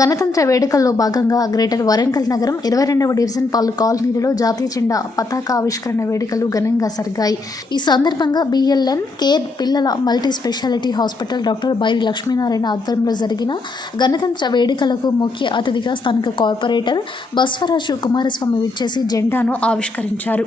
గణతంత్ర వేడుకల్లో భాగంగా గ్రేటర్ వరంగల్ నగరం ఇరవై రెండవ డివిజన్ పలు కాలనీలలో జాతీయ జెండా పతాక ఆవిష్కరణ వేడుకలు ఘనంగా జరిగాయి. ఈ సందర్భంగా బిఎల్ఎన్ కేర్ పిల్లల multi specialty hospital doctor Bairi Lakshminarayana ఆధ్వర్యంలో జరిగిన గణతంత్ర వేడుకలకు ముఖ్య అతిథిగా స్థానిక కార్పొరేటర్ బస్వరాజు కుమారస్వామి విచ్చేసి జెండాను ఆవిష్కరించారు.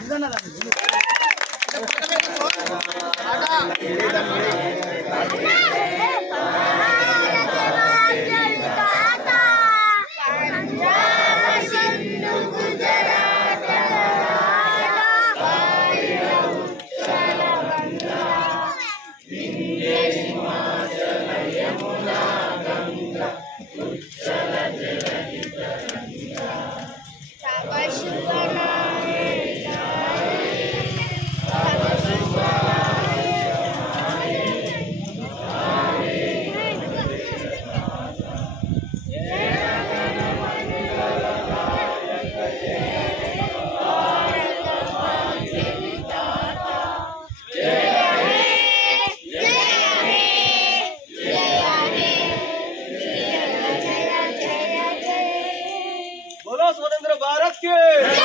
ఇదన్నారు কে